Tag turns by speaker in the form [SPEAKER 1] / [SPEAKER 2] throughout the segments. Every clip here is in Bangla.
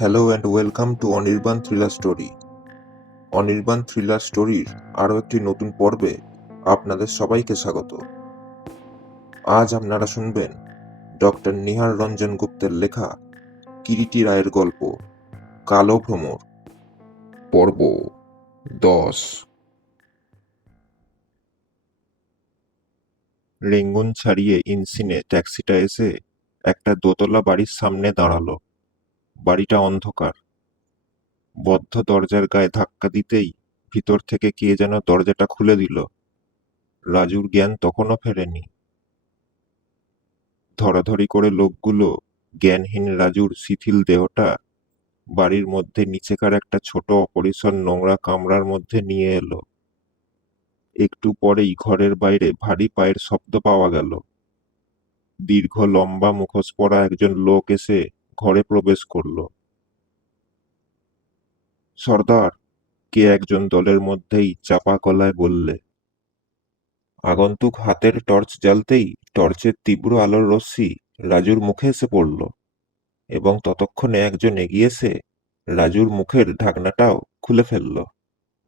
[SPEAKER 1] Hello and welcome to Anirban thriller story Anirban thriller স্টোরির আরও একটি নতুন পর্বে আপনাদের সবাইকে স্বাগত। আজ আপনারা শুনবেন ডক্টর নিহার রঞ্জন গুপ্তের লেখা কিরিটি রায়ের গল্প, কালো ভ্রমর। পর্ব দশ। রেঙ্গুন ছাড়িয়ে ইনসিনে ট্যাক্সিটা এসে একটা দোতলা বাড়ির সামনে দাঁড়াল। বাড়িটা অন্ধকার। বদ্ধ দরজার গায়ে ধাক্কা দিতেই ভিতর থেকে কে যেন দরজাটা খুলে দিল। রাজুর জ্ঞান তখনও ফেরেনি। ধরাধরি করে লোকগুলো, জ্ঞানহীন রাজুর শিথিল দেহটা বাড়ির মধ্যে নিচেকার একটা ছোট অপরিসর নোংরা কামরার মধ্যে নিয়ে এলো। একটু পরেই ঘরের বাইরে ভারী পায়ের শব্দ পাওয়া গেল। দীর্ঘ লম্বা মুখোশ পরা একজন লোক এসে ঘরে প্রবেশ করল। সর্দার, কে একজন দলের মধ্যেই চাপা গলায় বললে, আগন্তুক হাতের টর্চ জ্বালতেই টর্চের তীব্র আলোর রশ্মি রাজুর মুখে এসে পড়ল এবং ততক্ষণে একজন এগিয়ে এসে রাজুর মুখের ঢাকনাটাও খুলে ফেলল।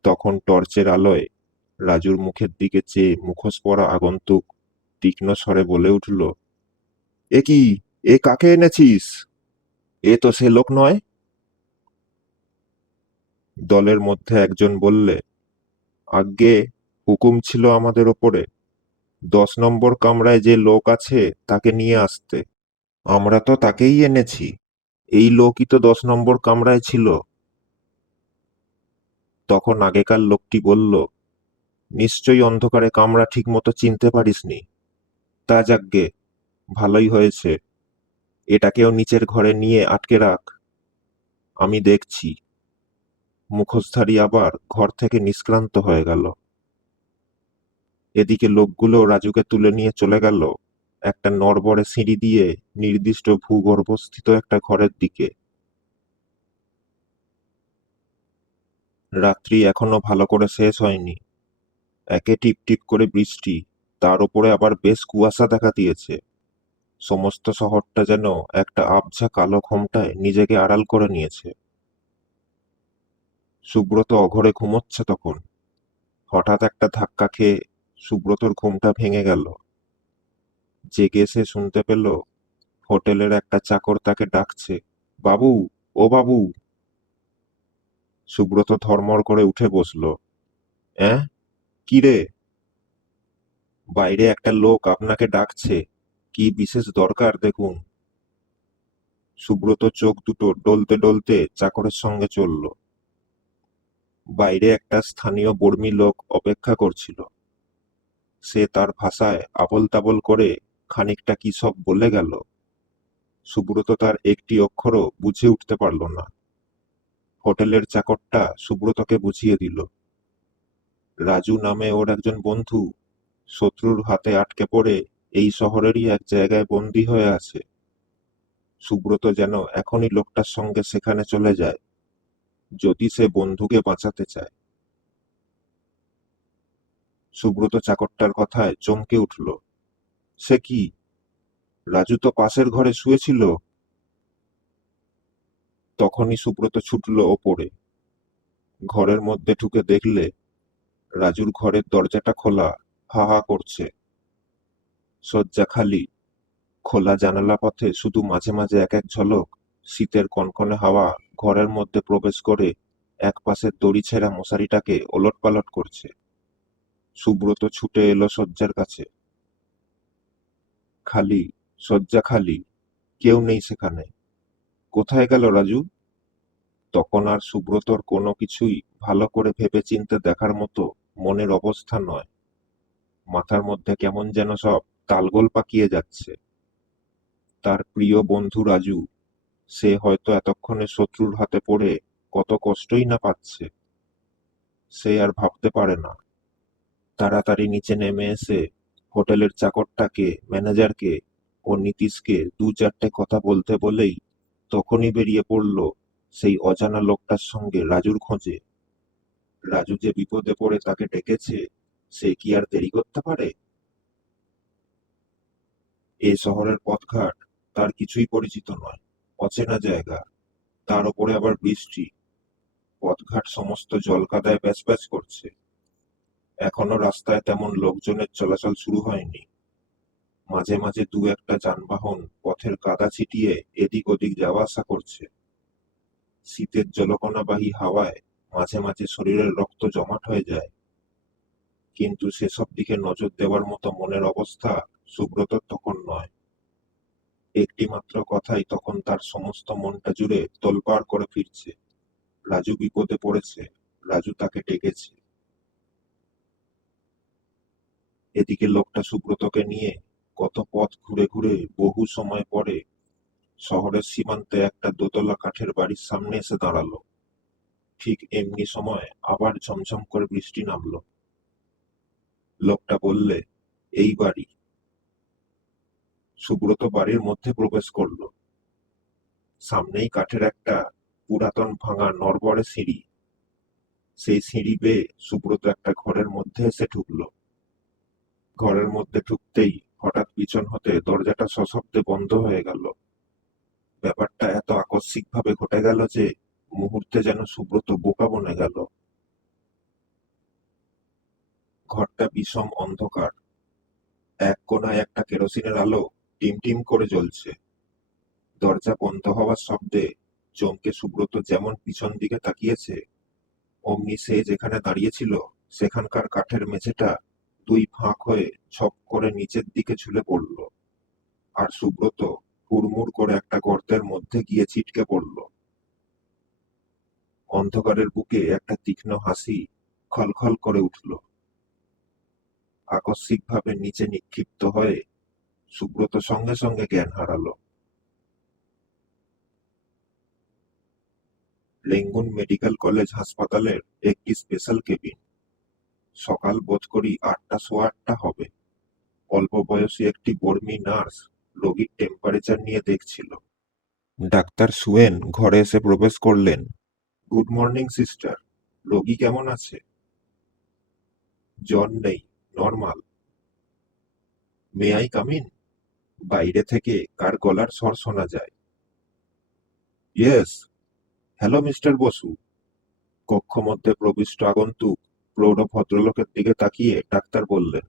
[SPEAKER 1] তখন টর্চের আলোয় রাজুর মুখের দিকে চেয়ে মুখোশ পরা আগন্তুক তীক্ষ্ণ স্বরে বলে উঠল, এ কি? এ কাকে এনেছিস? এ তো সে লোক নয়? দলের মধ্যে একজন বললে, আজ্ঞে, হুকুম ছিল আমাদের ওপরে। দশ নম্বর কামরায় যে লোক আছে, তাকে নিয়ে আসতে। আমরা তো তাকেই এনেছি। এই লোকই তো দশ নম্বর কামরায় ছিল। তখন আগেকার লোকটি বলল, নিশ্চয়ই অন্ধকারে কামরা ঠিক মতো চিনতে পারিসনি। তা যাকগে ভালোই হয়েছে। এটাকেও নিচের ঘরে নিয়ে আটকে রাখ। আমি দেখছি। মুখোশধারী আবার ঘর থেকে নিষ্ক্রান্ত হয়ে গেল। এদিকে লোকগুলো রাজুকে তুলে নিয়ে চলে গেল একটা নড়বড়ে সিঁড়ি দিয়ে নির্দিষ্ট ভূগর্ভস্থিত একটা ঘরের দিকে। রাত্রি এখনও ভালো করে শেষ হয়নি। একে টিপ টিপ করে বৃষ্টি, তার উপরে আবার বেশ কুয়াশা দেখা দিয়েছে। সমস্ত শহরটা যেন একটা আবঝা কালো ঘোমটায় নিজেকে আড়াল করে নিয়েছে। সুব্রত অঘরে ঘুমোচ্ছে তখন। হঠাৎ একটা ধাক্কা খেয়ে সুব্রতর ঘুমটা ভেঙে গেল। জেগে সে শুনতে পেল, হোটেলের একটা চাকর তাকে ডাকছে, বাবু, ও বাবু! সুব্রত ধর্মর করে উঠে বসল। অ্যাঁ? কি রে? বাইরে একটা লোক আপনাকে ডাকছে কি বিশেষ দরকার দেখুন। সুব্রত চোখ দুটো ডলতে ডলতে চাকরের সঙ্গে চলল। বাইরে একটা স্থানীয় বর্মী লোক অপেক্ষা করছিল। সে তার ভাষায় আবল তাবল করে খানিকটা কি সব বলে গেল। সুব্রত তার একটি অক্ষরও বুঝে উঠতে পারল না। হোটেলের চাকরটা সুব্রতকে বুঝিয়ে দিল। রাজু নামে ওর একজন বন্ধু শত্রুর হাতে আটকে পড়ে এই শহরেরই এক জায়গায় বন্দী হয়ে আছে। সুব্রত যেন এখনই লোকটার সঙ্গে সেখানে চলে যায়, যদি সে বন্ধুকে বাঁচাতে চায়। সুব্রত চাকরটার কথায় চমকে উঠল, সে কি? রাজু তো পাশের ঘরে শুয়েছিল? তখনই সুব্রত ছুটল ওপরে। ঘরের মধ্যে ঢুকে দেখলে রাজুর ঘরের দরজাটা খোলা হা হা করছে। শয্যা খালি। খোলা জানালা পথে শুধু মাঝে মাঝে এক এক ঝলক, শীতের কনকনে হাওয়া ঘরের মধ্যে প্রবেশ করে এক পাশের দড়ি ছেঁড়া মশারিটাকে ওলট পালট করছে। সুব্রত ছুটে এলো শয্যার কাছে। খালি, শয্যা খালি, কেউ নেই সেখানে। কোথায় গেল রাজু? তখন আর সুব্রতর কোনো কিছুই ভালো করে ভেবে চিনতে দেখার মতো মনের অবস্থা নয়। মাথার মধ্যে কেমন যেন সব তালগোল পাকিয়ে যাচ্ছে। তার প্রিয় বন্ধু রাজু, সে হয়তো এতক্ষণে শত্রুর হাতে পড়ে কত কষ্টই না পাচ্ছে। সে আর ভাবতে পারে না। তাড়াতাড়ি নিচে নেমে এসে হোটেলের চাকরটাকে, ম্যানেজারকে ও নীতিশকে দু চারটে কথা বলতে বলেই তখনই বেরিয়ে পড়ল সেই অজানা লোকটার সঙ্গে রাজুর খোঁজে। রাজু যে বিপদে পড়ে তাকে ডেকেছে, সে কি আর দেরি করতে পারে? এ শহরের পথঘাট তার কিছুই পরিচিত নয়, অচেনা জায়গা। তার উপরে আবার বৃষ্টি। পথঘাট সমস্ত জলকাদায় প্যাচ করছে। এখনও রাস্তায় তেমন লোকজনের চলাচল শুরু হয়নি। মাঝে মাঝে দু একটা যানবাহন পথের কাদা ছিটিয়ে এদিক ওদিক যাওয়া আসা করছে। শীতের জলকণাবাহী হাওয়ায় মাঝে মাঝে শরীরের রক্ত জমাট হয়ে যায়। কিন্তু সেসব দিকে নজর দেওয়ার মতো মনের অবস্থা সুব্রতর তখন নয়। একটি মাত্র কথাই তখন তার সমস্ত মনটা জুড়ে তোলপাড় করে ফিরছে। রাজু বিপদে পড়েছে, রাজু তাকে ডেকেছে। এদিকে লোকটা সুব্রতকে নিয়ে কত পথ ঘুরে ঘুরে বহু সময় পরে শহরের সীমান্তে একটা দোতলা কাঠের বাড়ির সামনে এসে দাঁড়াল। ঠিক এমনি সময় আবার ঝমঝম করে বৃষ্টি নামলো। লোকটা বললে, এই বাড়ি সুব্রত বাড়ির মধ্যে প্রবেশ করল। সামনেই কাঠের একটা পুরাতন ভাঙা নড়বড়ে সিঁড়ি। সেই সিঁড়ি বেয়ে সুব্রত একটা ঘরের মধ্যে এসে ঢুকলো। ঘরের মধ্যে ঢুকতেই হঠাৎ পিছন হতে দরজাটা সশব্দে বন্ধ হয়ে গেল। ব্যাপারটা এত আকস্মিক ভাবে ঘটে গেল যে মুহূর্তে যেন সুব্রত বোকা বনে গেল। ঘরটা বিষম অন্ধকার। এক কোনায় একটা কেরোসিনের আলো টিম টিম করে জ্বলছে। দরজা বন্ধ হওয়ার শব্দে চমকে সুব্রত যেমন পিছন দিকে তাকিয়েছে, অমনি সে যেখানে দাঁড়িয়েছিল সেখানকার কাঠের মেঝেটা দুই ফাঁক হয়ে ছপ করে নিচের দিকে ঝুলে পড়ল। আর সুব্রত হুড়মুড় করে একটা গর্তের মধ্যে গিয়ে ছিটকে পড়ল। অন্ধকারের বুকে একটা তীক্ষ্ণ হাসি খলখল করে উঠল। আকস্মিকভাবে নিচে নিক্ষিপ্ত হয়ে সুব্রত সঙ্গে সঙ্গে জ্ঞান হারালো। লেঙ্গুন মেডিকেল কলেজ হাসপাতালের একটি স্পেশাল কেবিন। সকাল বোধ করি আটটা সোয়া আটটা হবে। অল্প বয়সী একটি বর্মী নার্স রোগীর টেম্পারেচার নিয়ে দেখছিল। ডাক্তার সুয়েন ঘরে এসে প্রবেশ করলেন। Good morning, sister. রোগী কেমন আছে? জ্বর নেই। নর্মাল মে আই কামিন বাইরে থেকে কার গলার স্বর শোনা যায়? ইয়েস হ্যালো মিস্টার বসু কক্ষ মধ্যে প্রবিষ্ট আগন্তুক প্রৌঢ় ভদ্রলোকের দিকে তাকিয়ে ডাক্তার বললেন,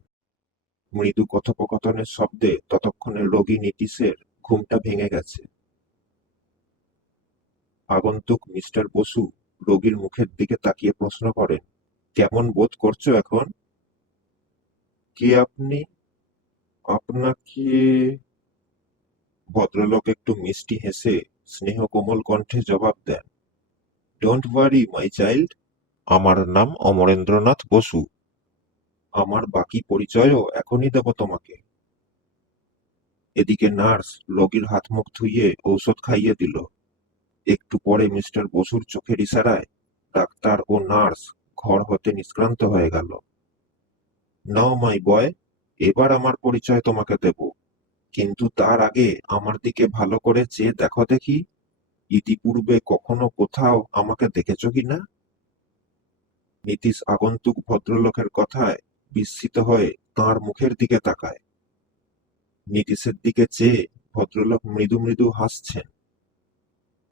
[SPEAKER 1] মৃদু কথোপকথনের শব্দে ততক্ষণে রোগী নীতিশের ঘুমটা ভেঙে গেছে। আগন্তুক মিস্টার বসু রোগীর মুখের দিকে তাকিয়ে প্রশ্ন করেন, কেমন বোধ করছ এখন? কে আপনি? আপনাকে ভদ্রলোক একটু মিষ্টি হেসে স্নেহ কোমল কণ্ঠে জবাব then don't worry my child আমার নাম অমরেন্দ্রনাথ বসু। আমার বাকি পরিচয়ও এখনই দেব তোমাকে। এদিকে নার্স রোগীর হাত মুখ ধুইয়ে ঔষধ খাইয়ে দিল। একটু পরে মিস্টার বসুর চোখের ইশারায় ডাক্তার ও নার্স ঘর হতে নিষ্ক্রান্ত হয়ে গেল। নাও মাই বয়, এবার আমার পরিচয় তোমাকে দেব। কিন্তু তার আগে আমার দিকে ভালো করে চেয়ে দেখো দেখি, ইতিপূর্বে কখনো কোথাও আমাকে দেখেছ কিনা নীতিশ আগন্তুক ভদ্রলোকের কথায় বিস্মিত হয়ে তাঁর মুখের দিকে তাকায়। নীতিশের দিকে চেয়ে ভদ্রলোক মৃদু মৃদু হাসছেন।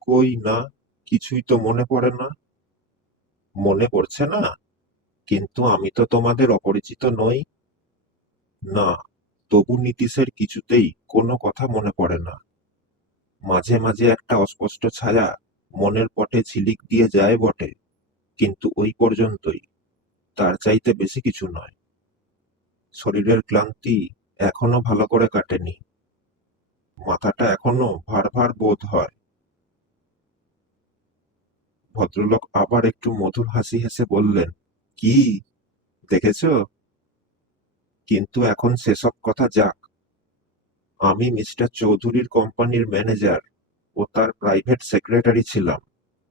[SPEAKER 1] কই না, কিছুই তো মনে পড়ে না। মনে পড়ছে না? কিন্তু আমি তো তোমাদের অপরিচিত নই। না, তবু নীতিশের কিছুতেই কোনো কথা মনে পড়ে না। মাঝে মাঝে একটা অস্পষ্ট ছায়া মনের পটে ঝিলিক দিয়ে যায় বটে, কিন্তু ওই পর্যন্তই। তার চাইতে বেশি কিছু নয়। শরীরের ক্লান্তি এখনও ভালো করে কাটেনি। মাথাটা এখনও ভার ভার বোধ হয়। ভদ্রলোক আবার একটু মধুর হাসি হেসে বললেন কি দেখেছ? কিন্তু এখন সেসব কথা যাক। আমি মিস্টার চৌধুরীর কোম্পানির ম্যানেজার ও তার প্রাইভেট সেক্রেটারি ছিলাম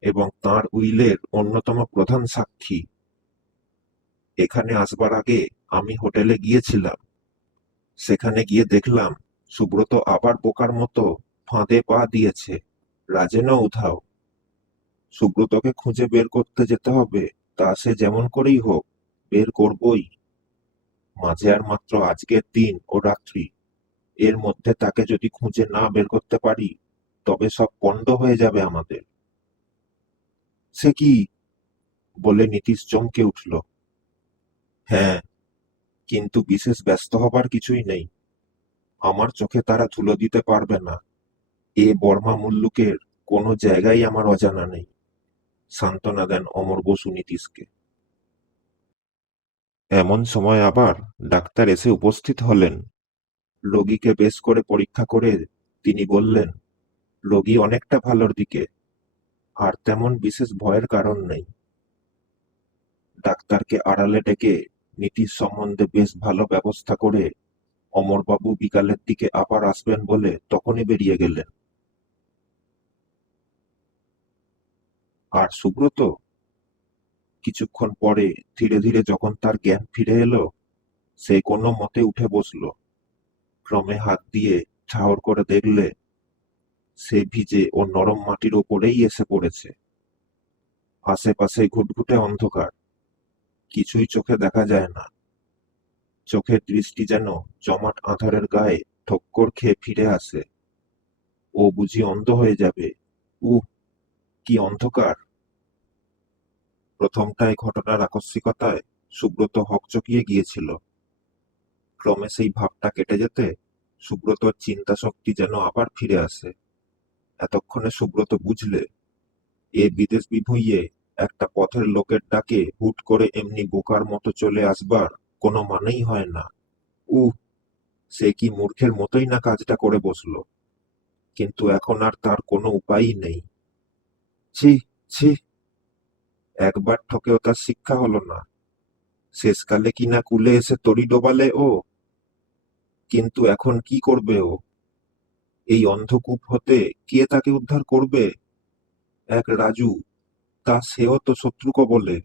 [SPEAKER 1] এবং তার উইলের অন্যতম প্রধান সাক্ষী। এখানে আসবার আগে আমি হোটেলে গিয়েছিলাম। সেখানে গিয়ে দেখলাম সুব্রত আবার বোকার মতো ফাঁদে পা দিয়েছে। রাজেনও উধাও। সুব্রতকে খুঁজে বের করতে যেতে হবে। তা সে যেমন করেই হোক, বের করবই। মাঝে আর মাত্র আজকের দিন, ও রাত্রি। এর মধ্যে তাকে যদি খুঁজে না বের করতে পারি, তবে সব পণ্ড হয়ে যাবে আমাদের। সে কি? বলে নীতিশ চমকে উঠল। হ্যাঁ কিন্তু বিশেষ ব্যস্ত হবার কিছুই নেই। আমার চোখে তারা ধুলো দিতে পারবে না। এ বর্মা মুল্লুকের কোনো জায়গায় আমার অজানা নেই। সান্ত্বনা দেন অমর বসু নীতিশকে। এমন সময় আবার ডাক্তার এসে উপস্থিত হলেন। রোগীকে বেশ করে পরীক্ষা করে তিনি বললেন, রোগী অনেকটা ভালোর দিকে, আর তেমন বিশেষ ভয়ের কারণ নেই। ডাক্তারকে আড়ালে ডেকে নীতির সম্বন্ধে বেশ ভালো ব্যবস্থা করে অমরবাবু বিকালের দিকে আবার আসবেন বলে তখনই বেরিয়ে গেলেন। আর সুব্রত কিছুক্ষণ পরে ধীরে ধীরে যখন তার জ্ঞান ফিরে এলো, সে কোনো মতে উঠে বসল। ক্রমে হাত দিয়ে ঠাওর করে দেখলে সে ভিজে ও নরম মাটির ওপরেই এসে পড়েছে। আশেপাশে ঘুটঘুটে অন্ধকার, কিছুই চোখে দেখা যায় না। চোখের দৃষ্টি যেন জমাট আঁধারের গায়ে ঠক্কর খেয়ে ফিরে আসে। ও বুঝি অন্ধ হয়ে যাবে। উহ কি অন্ধকার? প্রথমটায় ঘটনার আকস্মিকতায় সুব্রত হকচকিয়ে গিয়েছিল। ক্রমে সেই ভাবটা কেটে যেতে সুব্রতর চিন্তা শক্তি যেন আবার ফিরে আসে। এতক্ষণে সুব্রত বুঝলে, এ বিদেশ বিভুঁইয়ে একটা পথের লোকের ডাকে হুট করে এমনি বোকার মতো চলে আসবার কোনো মানেই হয় না। উহ, সে কি মূর্খের মতোই না কাজটা করে বসল। কিন্তু এখন আর তার কোনো উপায়ই নেই। ছি ছি। একবার ঠকেও তার শিক্ষা হলো না। শেষকালে কিনা কুলে এসে তরি ডোবালে ও। কিন্তু এখন কি করবে ও? এই অন্ধকূপ হতে কে তাকে উদ্ধার করবে? এক রাজু, তা সেও তো শত্রু বলে।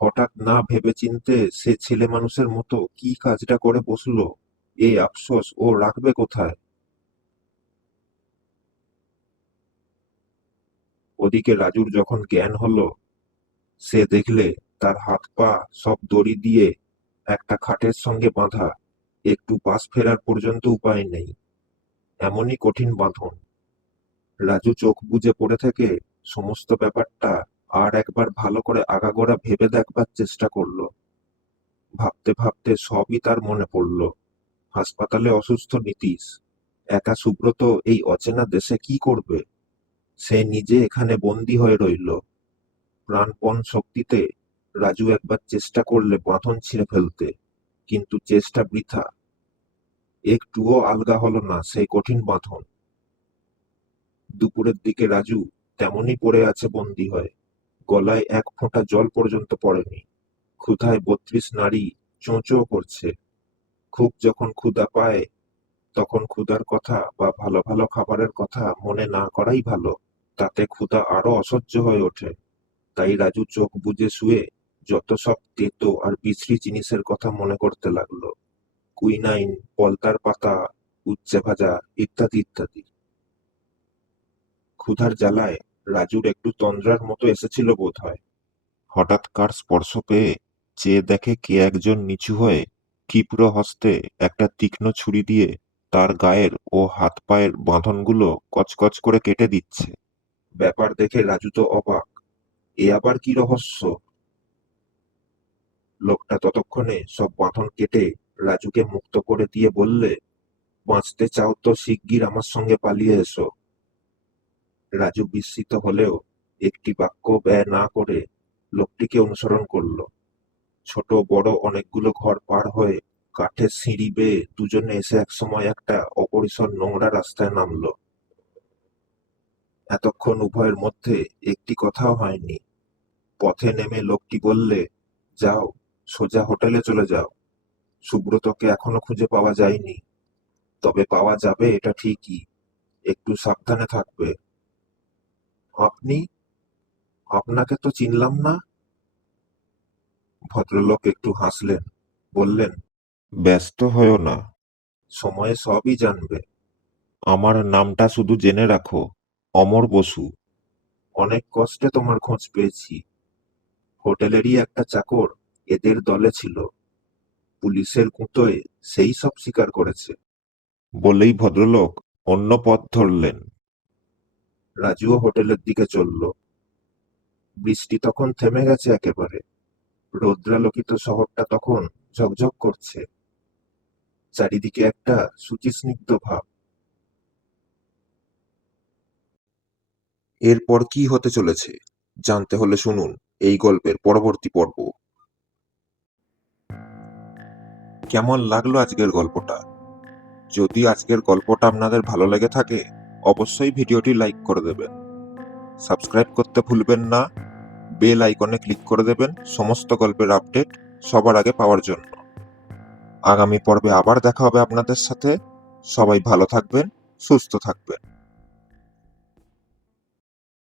[SPEAKER 1] হঠাৎ না ভেবে চিনতে সে ছেলে মানুষের মতো কি কাজটা করে বসল? এই আফসোস, ও রাখবে কোথায়? ওদিকে রাজুর যখন জ্ঞান হলো, সে দেখলে তার হাত পা সব দড়ি দিয়ে একটা খাটের সঙ্গে বাঁধা, একটু পাশ ফেরার পর্যন্ত উপায় নেই। এমনই কঠিন বাঁধন। রাজু চোখ বুজে পড়ে থেকে সমস্ত ব্যাপারটা আর একবার ভালো করে আগাগোড়া ভেবে দেখবার চেষ্টা করল। ভাবতে ভাবতে সবই তার মনে পড়ল। হাসপাতালে অসুস্থ নীতিশ, একা সুব্রত এই অচেনা দেশে কি করবে? সে নিজে এখানে বন্দী হয়ে রইল। প্রাণপণ শক্তিতে রাজু একবার চেষ্টা করলে বাঁধন ছিঁড়ে ফেলতে, কিন্তু চেষ্টা বৃথা। একটুও আলগা হলো না সেই কঠিন বাঁধন। দুপুরের দিকে রাজু তেমনই পড়ে আছে বন্দি হয়ে। গলায় এক ফোঁটা জল পর্যন্ত পড়েনি। ক্ষুধায় বত্রিশ নারী চোঁচো করছে। খুব যখন ক্ষুধা পায়, তখন ক্ষুধার কথা বা ভালো ভালো খাবারের কথা মনে না করাই ভালো। তাতে ক্ষুধা আরও অসহ্য হয়ে ওঠে। তাই রাজু চোখ বুজে শুয়ে যত সব তেতো আর বিশ্রী জিনিসের কথা মনে করতে লাগল। কুইনাইন, পলতার পাতা উচ্চে ভাজা ইত্যাদি ইত্যাদি। ক্ষুধার জ্বালায় রাজুর একটু তন্দ্রার মতো এসেছিল বোধ হয় হঠাৎ কার স্পর্শ পেয়ে চেয়ে দেখে কে একজন নিচু হয়ে ক্ষিপ্র হস্তে একটা তীক্ষ্ণ ছুরি দিয়ে তার গায়ের ও হাত পায়ের বাঁধনগুলো কচকচ করে কেটে দিচ্ছে। ব্যাপার দেখে রাজু তো অবাক। এ আবার কি রহস্য? লোকটা ততক্ষণে সব বাঁধন কেটে রাজুকে মুক্ত করে দিয়ে বললে, বাঁচতে চাও তো শিগগির আমার সঙ্গে পালিয়ে এসো। রাজু বিস্মিত হলেও একটি বাক্য ব্যয় না করে লোকটিকে অনুসরণ করল। ছোট, বড় অনেকগুলো ঘর পার হয়ে কাঠের সিঁড়ি বেয়ে দুজনে এসে একসময় একটা অপরিসর নোংরা রাস্তায় নামলো। এতক্ষণ উভয়ের মধ্যে একটি কথাও হয়নি। পথে নেমে লোকটি বললে, যাও, সোজা হোটেলে চলে যাও। সুব্রতকে এখনও খুঁজে পাওয়া যায়নি। তবে পাওয়া যাবে এটা ঠিকই। একটু সাবধানে থাকবে। আপনি? আপনাকে তো চিনলাম না? ভদ্রলোক একটু হাসলেন, বললেন, ব্যস্ত হয়েও না। সময়ে সবই জানবে। আমার নামটা শুধু জেনে রাখো। অমর বসু, অনেক কষ্টে তোমার খোঁজ পেয়েছি। হোটেলেরই একটা চাকর এদের দলে ছিল। পুলিশের কুঁতোয় সেই সব স্বীকার করেছে। বলেই ভদ্রলোক অন্য পথ ধরলেন। রাজুও হোটেলের দিকে চলল। বৃষ্টি তখন থেমে গেছে একেবারে। রৌদ্রালোকিত শহরটা তখন ঝকঝক করছে। চারিদিকে একটা সুচিস্নিগ্ধ ভাব। এরপর কি হতে চলেছে? জানতে হলে শুনুন এই গল্পের পরবর্তী পর্ব। কেমন লাগল আজকের গল্পটা? যদি আজকের গল্পটা আপনাদের ভালো লেগে থাকে, অবশ্যই ভিডিওটি লাইক করে দেবেন। সাবস্ক্রাইব করতে ভুলবেন না। বেল আইকনে ক্লিক করে দেবেন সমস্ত গল্পের আপডেট সবার আগে পাওয়ার জন্য। আগামী পর্বে আবার দেখা হবে আপনাদের সাথে। সবাই ভালো থাকবেন, সুস্থ থাকবেন।